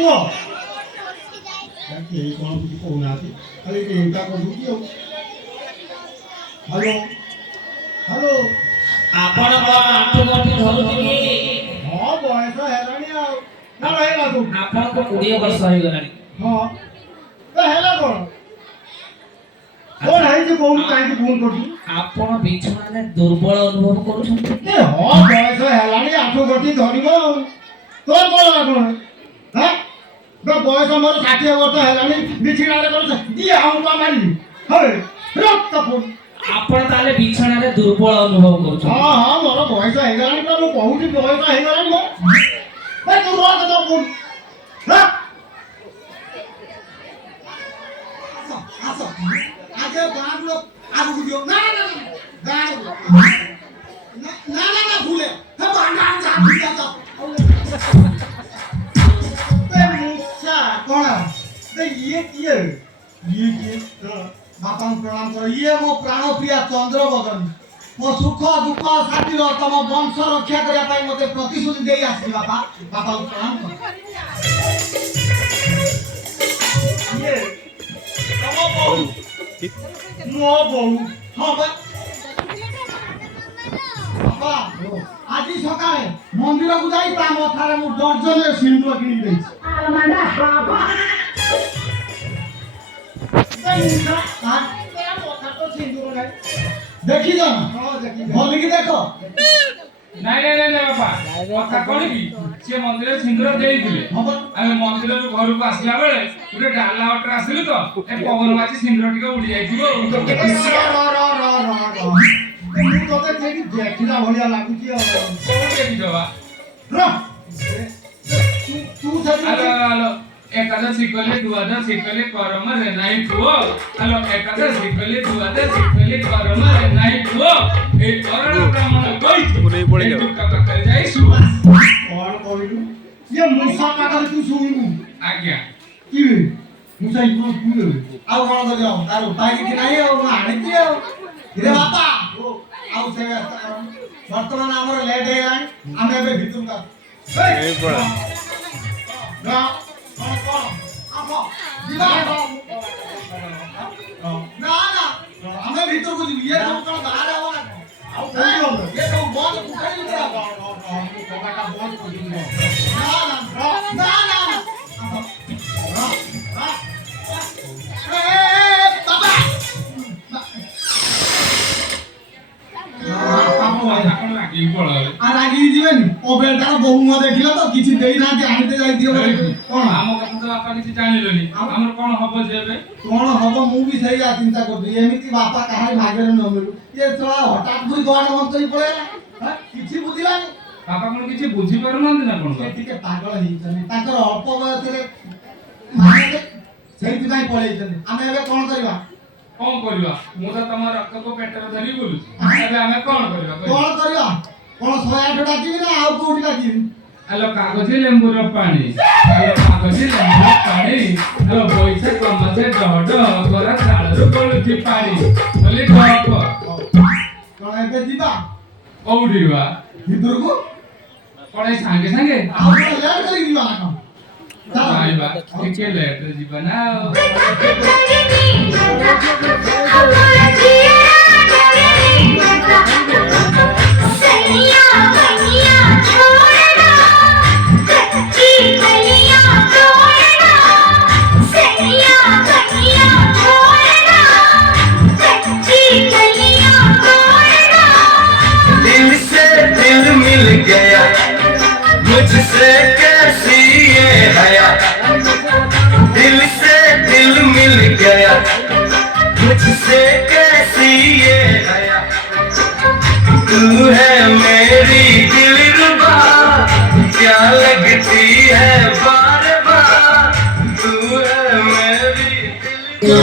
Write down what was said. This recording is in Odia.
ପୁଅ କେହି କ'ଣ କିଛି କହୁନାହାନ୍ତି ଖାଲି ଏଇଟା କରୁଛି ଆଉ ହ୍ୟାଲୋ ହ୍ୟାଲୋ ଆପଣ ଆଣ୍ଠୁ ଗଣ୍ଠି ଧରୁଛନ୍ତି ହଁ ବୟସ ହେଲାଣି ଆଉ କ'ଣ ହେଲା ସବୁ ଆପଣଙ୍କୁ 20 ବର୍ଷ ହେଇଗଲାଣି ହଁ ତ ହେଲା କ'ଣ କ'ଣ ହେଇଛି କହୁନୁ କାହିଁକି ଫୋନ୍ କରୁଛୁ ଆପଣ ବିଛଣାରେ ଦୁର୍ବଳ ଅନୁଭବ କରୁଛନ୍ତି ହଁ ବୟସ ହେଲାଣି ଆଣ୍ଠୁ ଗଣ୍ଠି ଧରିବ ଆଉ ତୋର କ'ଣ କ'ଣ ହଁ ବୟସ ମୋର 60 ବର୍ଷ ହେଲାଣି ବିଛଣାରେ କରୁଛ କିଏ ଆଉଁଟା ମାରିବି ହେ ରକ୍ତ ପଡୁ ଆପଣ ତାହେଲେ ବିଛଣାରେ ଦୁର୍ବଳ ଅନୁଭବ କରୁଛନ୍ତି ହଁ ହଁ ମୋର ବୟସ ହେଇଗଲାଣି ତ ମୁଁ କହୁଛି ବୟସ ହେଇଗଲାଣି ମୋ ଏ ତୁ ରଖ ତ କୋଉ ଆସ ଆଗେ ଗାଁରୁ ଆଗକୁ ଦିଅ ନା ନା ନା ଗାଁ ନା ନା ନା ଭୁଲେ ହେ ବାଙ୍ଗା ଯା ଭୁଲିଆ ତ ଏ ମୁଛା କଣ ଏ ଇଏ କିଏ ବାପାଙ୍କୁ ପ୍ରଣାମ କର ଇଏ ମୋ ପ୍ରାଣ ପ୍ରିୟା ଚନ୍ଦ୍ରବଦନ ମୋ ସୁଖ ଦୁଃଖ ସାଥିର ତମ ବଂଶ ରକ୍ଷା କରିବା ପାଇଁ ମୋତେ ପ୍ରତିଶ୍ରୁତି ଦେଇ ଆସିଛି ବାପା ବାପାଙ୍କୁ ପ୍ରଣାମ କର ଇଏ ତମ ବୋଉ ମୋ ବୋଉ ହଁ ବା ବାପା ଆଜି ସକାଳେ ମନ୍ଦିରକୁ ଯାଇ ତା ମଥାରେ ମୁଁ ଡର୍ଜନରେ ସିନ୍ଦୁର କିଣି ଦେଇଛି ଦେଖିଛ ଭଲିକି ଦେଖ ନାଇଁ ନାଇଁ ନାଇଁ ବାପା କଥା କଣ କି ସେ ମନ୍ଦିରରେ ସିନ୍ଦୁର ଦେଇଥିଲେ ଆମେ ମନ୍ଦିରରୁ ଘରକୁ ଆସିଲା ବେଳେ ଗୋଟେ ଡାଲା ଅଟରେ ଆସିଲୁ ତ ଏ ପବନ ବାଜି ସିନ୍ଦୁର ଟିକେ ଉଡି ଯାଇଥିବ ମୁଁ ତତେ ଦେଖିଲା ଭଳିଆ ଲାଗୁଛି ଆଉ କଣ ଦେଖିଦବା ଏକାଦଶୀ କଲେ ଦୁଆଦ ଶିକଲେ କରମ ରେ ନାଇଁ ପୁଅ ଆଲୋ ଏକାଦଶୀ କଲେ ଦୁଆଦ ଶିକଲେ କରମ ରେ ନାଇଁ ପୁଅ ଏ କରଣ ବ୍ରାହ୍ମଣ କହିଛି ଏ ଟୁକା ପାଖରେ ଯାଇ ଶୁଆ କଣ କହିଲୁ ଇଏ ମୂଷା ପାଖରେ ତୁ ଶୁଣିବୁ ଆଜ୍ଞା କି ମୂଷା ଇକୁ କୁଏ ଆଉ କଣ କରିବ ତାର ଉପାୟ କିଛି ନାହିଁ ଆଉ ମୁଁ ଆଣିଛି ଆଉ ରେ ବାପା ଆଉ ସେ ବର୍ତ୍ତମାନ ଆମର ଲେଟ୍ ହେଇଗଲାଣି ଆମେ ଏବେ ଭିତରକୁ ଏଇ ପଳା ନା କଣ କଣ ଆମ ଯିବା ନା ନା ଆମେ ଭିତରକୁ ଯିବି ଇଏ ସବୁ କଣ ବାହାରେ ହବ ନା ଆଉ କୋଉଠି ହବ ଇଏ ସବୁ ବନ୍ଦ କୁଠାରି ଭିତରେ ହବ ମୁଁ କବାଟା ବନ୍ଦ କରିବି ନା ନା ନା ରାଗି ଯିବେନି ଅବେଲଟାର ବୋହୁ ମୁହଁ ଦେଖିଲ ତ କିଛି ଦେଇନାହାନ୍ତି ଆଣିତେ ଯାଇଥିବ କଣ ଆମ କଥା ତ ବାପା କିଛି ଜାଣିଲେନି ଆମର କଣ ହବ ଯେ ଏବେ କଣ ହବ ମୁଁ ବି ସେଇଆ ଚିନ୍ତା କରୁଛି ଏମିତି ବାପା କାହାରି ଭାଗ୍ୟରେ ନ ମିଳୁ ଇଏ ଛୁଆ ହଠାତ୍ କରି କୁଆଡେ ମନ୍ତ୍ରୀ ପଳେଇଲା କିଛି ବୁଝିଲାନି ବାପା କଣ କିଛି ବୁଝି ପାରୁନାହାନ୍ତି ନା କଣ ସେ ଟିକେ ପାଗଳ ହେଇଛନ୍ତି ତାଙ୍କର ଅଳ୍ପ ବୟସରେ ସେଇଥିପାଇଁ ପଳେଇଛନ୍ତି ଆମେ ଏବେ କଣ କରିବା କଣ କରିବା ମୁଁ ତ ତମ ରକ୍ତକୁ ପେଟରେ ଧରି ବୁଲୁଛି ଏବେ ଆମେ କଣ କରିବା କଣ କରିବା କଣ 108 ଡାକିବି ନା ଆଉ କୋଉଠି ଡାକିବି ଆଲୋ କାଗଜ ଲେମ୍ବୁର ପାଣି ଆଲୋ କାଗଜ ଲେମ୍ବୁର ପାଣି ଆଲୋ ପଇସା କମାସେ ଡଡ ଗରା ଚାଳରୁ ଗଳୁଛି ପାଣି ବୋଲି ଡକ କଣ ଏବେ ଯିବା କୋଉଠି ବା ଭିତରକୁ କଣ ଏଇ ସାଙ୍ଗେ ସାଙ୍ଗେ ଆଉ କଣ ଲେଟ୍ କରି ଯିବା ନା କଣ ଯାଇବା ଟିକେ ଲେଟ୍ରେ ଯିବା ନା मुझसे कैसी ये हया दिल से दिल मिल गया मुझसे कैसी ये हया तू है मेरी दिलरुबा क्या लग